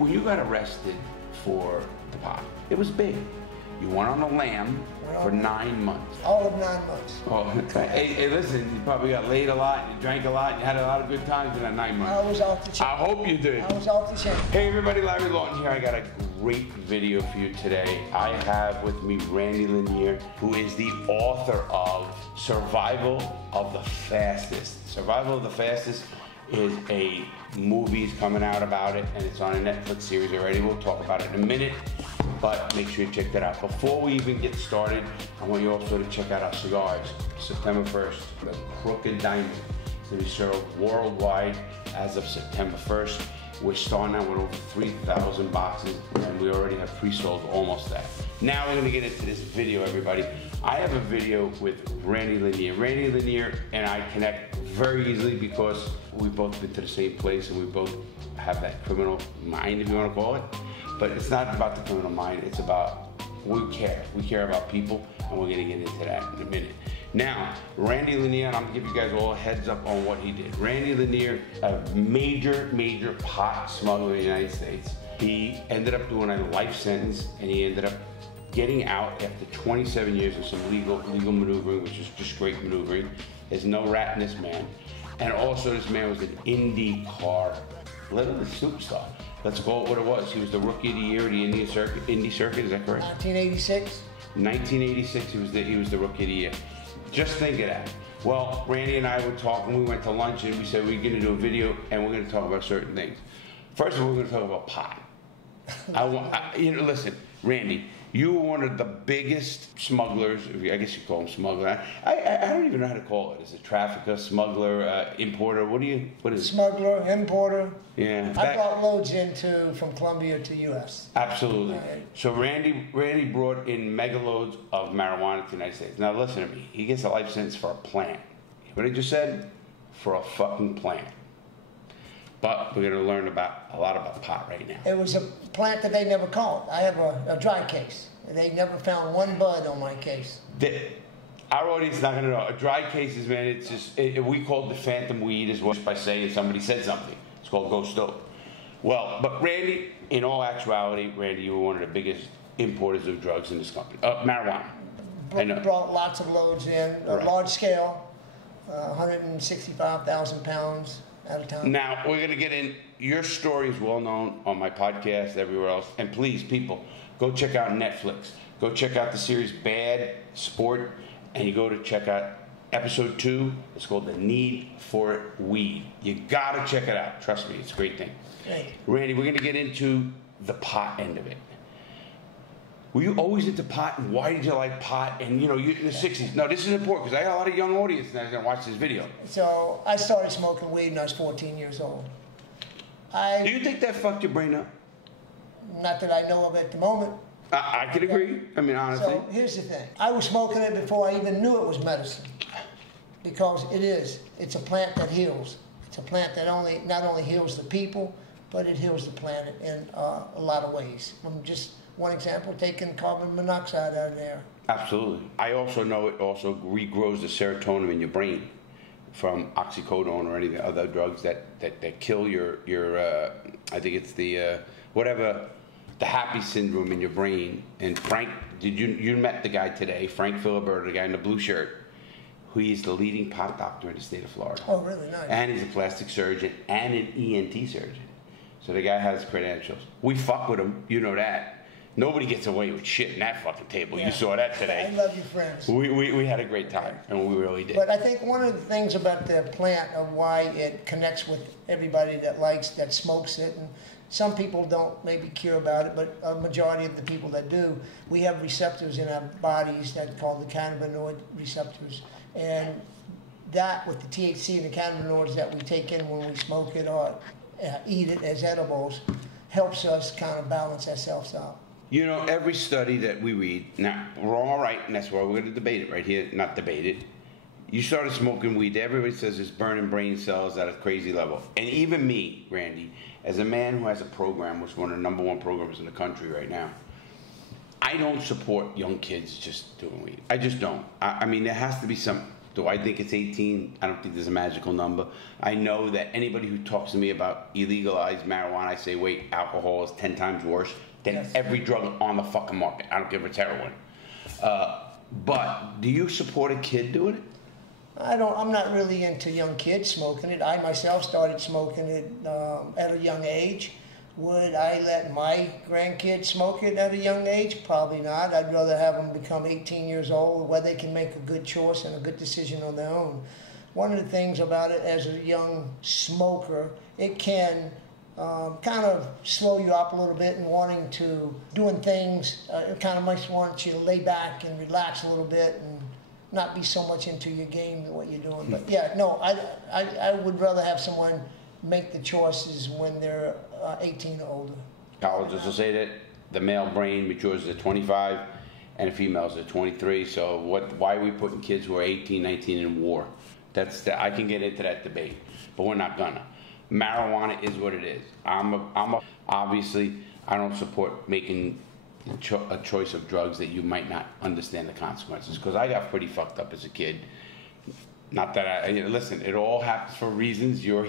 When you got arrested for the pot, it was big. You went on a lam for 9 months. All of 9 months. Oh, hey, listen, you probably got laid a lot, you drank a lot, you had a lot of good times in that 9 months. I was off the chain. I hope you did. I was off the chain. Hey everybody, Larry Lawton here. I got a great video for you today. I have with me Randy Lanier, who is the author of Survival of the Fastest. Survival of the Fastest is a movie coming out about it, and it's on a Netflix series already. We'll talk about it in a minute, but make sure you check that out. Before we even get started, I want you also to check out our cigars. September 1st, the Crooked Diamond. It's going to be served worldwide as of September 1st. We're starting out with over 3,000 boxes, and we already have pre-sold almost that. Now we're going to get into this video, everybody. I have a video with Randy Lanier. Randy Lanier and I connect very easily because we've both been to the same place and we both have that criminal mind, if you want to call it. But it's not about the criminal mind, it's about, we care. We care about people, and we're going to get into that in a minute. Now, Randy Lanier, and I'm going to give you guys all a heads up on what he did. Randy Lanier, a major pot smuggler in the United States. He ended up doing a life sentence, and he ended up getting out after 27 years of some legal maneuvering, which is just great maneuvering. There's no rat in this man. And also this man was an Indy Car, literally superstar. Let's call it what it was. He was the Rookie of the Year of the Indy Circuit, is that correct? 1986. 1986, he was the Rookie of the Year. Just think of that. Well, Randy and I were talking, we went to lunch and we said we're gonna do a video and we're gonna talk about certain things. First of all, we're gonna talk about pot. Listen, Randy, you were one of the biggest smugglers, I guess you call them smuggler. I don't even know how to call it. Is it trafficker, smuggler, importer? What is it? Smuggler, importer. Yeah. I brought loads from Colombia to U.S. Absolutely. So Randy brought in mega loads of marijuana to the United States. Now listen to me. He gets a life sentence for a plant. What I just said? For a fucking plant. But we're going to learn a lot about pot right now. It was a plant that they never caught. I have a dry case. They never found one bud on my case. Our audience is not going to know. A dry case is, man, it's just, we call it the phantom weed, is what by saying somebody said something. It's called ghost dope. Well, but Randy, in all actuality, Randy, you were one of the biggest importers of drugs in this company. Marijuana. Brought lots of loads in, right. Large scale, 165,000 pounds. Now, we're going to get in, your story is well known on my podcast, everywhere else. And please, people, go check out Netflix. Go check out the series Bad Sport, and you go to check out episode 2. It's called The Need for Weed. You got to check it out. Trust me, it's a great thing. Hey. Randy, we're going to get into the pot end of it. Were you always into pot, and why did you like pot? And you in the 60s. No, this is important because I got a lot of young audience now that watch this video. So I started smoking weed when I was 14 years old. Do you think that fucked your brain up? Not that I know of at the moment. I can agree. I mean, honestly. So here's the thing. I was smoking it before I even knew it was medicine. Because it is. It's a plant that heals. It's a plant that not only heals the people, but it heals the planet in a lot of ways. From just one example, taking carbon monoxide out of there. Absolutely. I also know it also regrows the serotonin in your brain from oxycodone or any of the other drugs that kill your I think it's the the happy syndrome in your brain. And Frank, you met the guy today, Frank Filiberto, the guy in the blue shirt, who is the leading pot doctor in the state of Florida. Oh, really? Nice. And he's a plastic surgeon and an ENT surgeon. So the guy has credentials. We fuck with him, you know that. Nobody gets away with shit in that fucking table. Yeah. You saw that today. I love you, friends. We had a great time, and we really did. But I think one of the things about the plant of why it connects with everybody that smokes it, and some people don't maybe care about it, but a majority of the people that do, we have receptors in our bodies that are called the cannabinoid receptors. And that, with the THC and the cannabinoids that we take in when we smoke it or eat it as edibles, helps us kind of balance ourselves out. Every study that we read, now, we're all right, and that's why we're going to debate it right here, not debate it. You started smoking weed, everybody says it's burning brain cells at a crazy level. And even me, Randy, as a man who has a program, which is one of the #1 programs in the country right now, I don't support young kids just doing weed. I just don't. I mean, there has to be some Do I think it's 18? I don't think there's a magical number. I know that anybody who talks to me about illegalized marijuana, I say, wait, alcohol is 10 times worse than every drug on the fucking market. I don't give a it's heroin. But do you support a kid doing it? I'm not really into young kids smoking it. I myself started smoking it at a young age. Would I let my grandkids smoke it at a young age? Probably not. I'd rather have them become 18 years old where they can make a good choice and a good decision on their own. One of the things about it as a young smoker, it can kind of slow you up a little bit in doing things. It kind of makes want you to lay back and relax a little bit and not be so much into your game than what you're doing. But yeah, no, I would rather have someone make the choices when they're 18 or older. Colleges will say that the male brain matures at 25 and the females at 23. So why are we putting kids who are 18, 19 in war? I can get into that debate, but we're not gonna. Marijuana is what it is. Obviously, I don't support making a choice of drugs that you might not understand the consequences, because I got pretty fucked up as a kid. Not that listen, it all happens for reasons. You're here